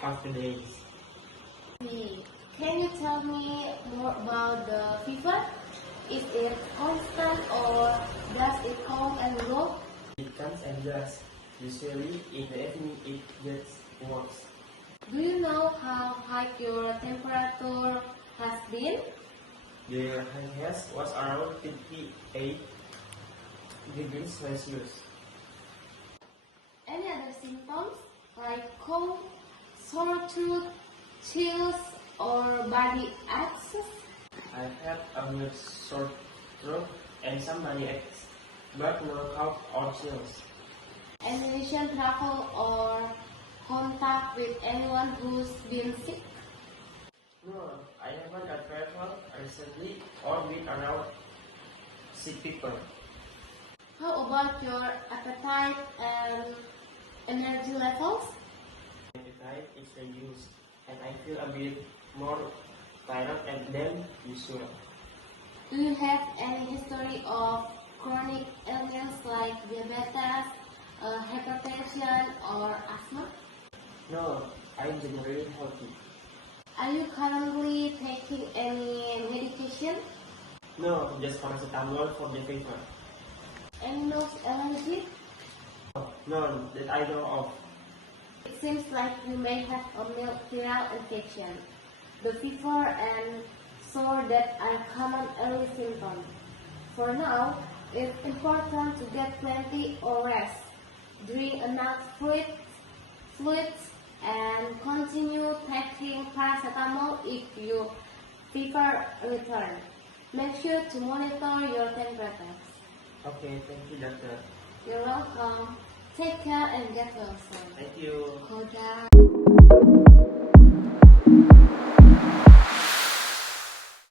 have days. Okay. Can you tell me more about the fever? Is it constant or does it come and go? It comes and goes. Usually in the evening it gets worse. Do you know how high your temperature has been? The highest was around 58 degrees Celsius. Any other symptoms like cold, sore throat, chills, or body aches? I have a mild sore throat and some body aches, but no cough or chills. Any recent travel or contact with anyone who's been sick? No, I haven't traveled recently or been around sick people. How about your appetite and energy levels? My appetite is reduced and I feel a bit more tired than usual. Do you have any history of chronic illness like diabetes, hypertension, or asthma? No, I'm generally healthy. Are you currently taking any medication? No, just paracetamol for the fever. Any nose allergy? None that I know of. It seems like you may have a viral infection. The fever and sore that are common early symptoms. For now, it's important to get plenty of rest, drink enough fluids, and continue taking paracetamol if your fever returns. Make sure to monitor your temperature. Okay, thank you, doctor. You're welcome. Take care and get well soon. Thank you. Koda.